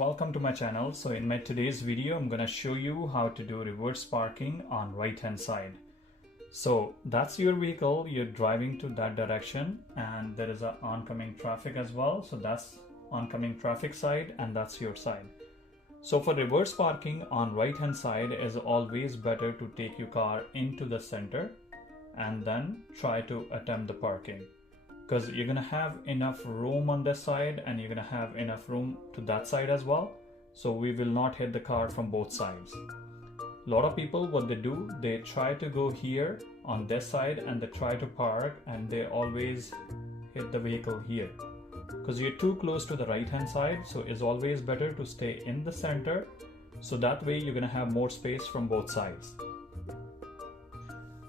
welcome to my channel. So in my today's video, I'm gonna show you how to do reverse parking on right hand side. So that's your vehicle, you're driving to that direction and there is a oncoming traffic as well. So that's oncoming traffic side and that's your side. So for reverse parking on right hand side is always better to take your car into the center and then try to attempt the parking, because you're gonna have enough room on this side and you're gonna have enough room to that side as well. So we will not hit the car from both sides. A lot of people, what they do, they try to go here on this side and they try to park and they always hit the vehicle here because you're too close to the right hand side. So it's always better to stay in the center, so that way you're gonna have more space from both sides.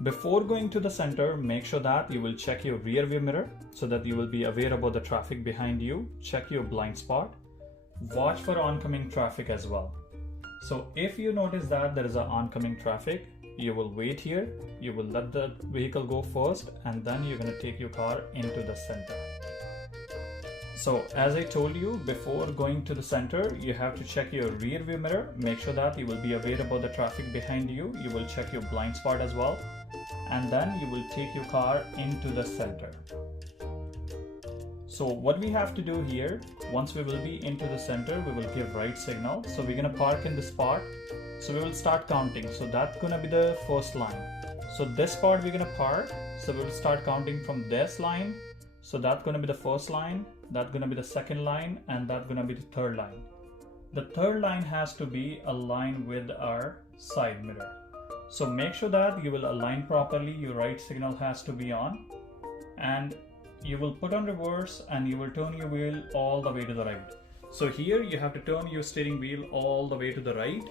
Before going to the center, make sure that you will check your rear view mirror so that you will be aware about the traffic behind you. Check your blind spot. Watch for oncoming traffic as well. So if you notice that there is an oncoming traffic, you will wait here. You will let the vehicle go first and then you're going to take your car into the center. So as I told you, before going to the center, you have to check your rear view mirror. Make sure that you will be aware about the traffic behind you. You will check your blind spot as well. And then you will take your car into the center. So what we have to do here, once we will be into the center, we will give right signal. So we're gonna park in the spot. So we will start counting. So that's gonna be the first line. So this spot we're gonna park. So we will start counting from this line. So that's gonna be the first line, that's gonna be the second line, and that's gonna be the third line. The third line has to be aligned with our side mirror. So make sure that you will align properly, your right signal has to be on, and you will put on reverse and you will turn your wheel all the way to the right. So here you have to turn your steering wheel all the way to the right,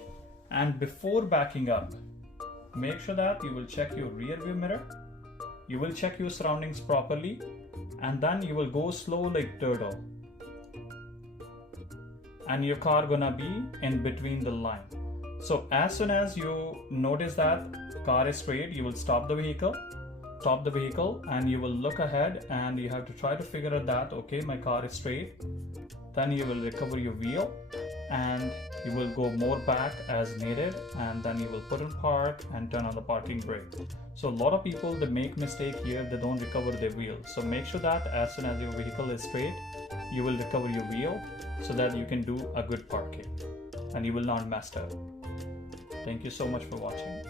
and before backing up, make sure that you will check your rear view mirror, you will check your surroundings properly, and then you will go slow like turtle. And your car gonna be in between the line. So as soon as you notice that car is straight, you will stop the vehicle, and you will look ahead and you have to try to figure out that, okay, my car is straight. Then you will recover your wheel and you will go more back as needed, and then you will put in park and turn on the parking brake. So a lot of people, they make mistake here, they don't recover their wheel. So make sure that as soon as your vehicle is straight, you will recover your wheel so that you can do a good parking and you will not mess up. Thank you so much for watching.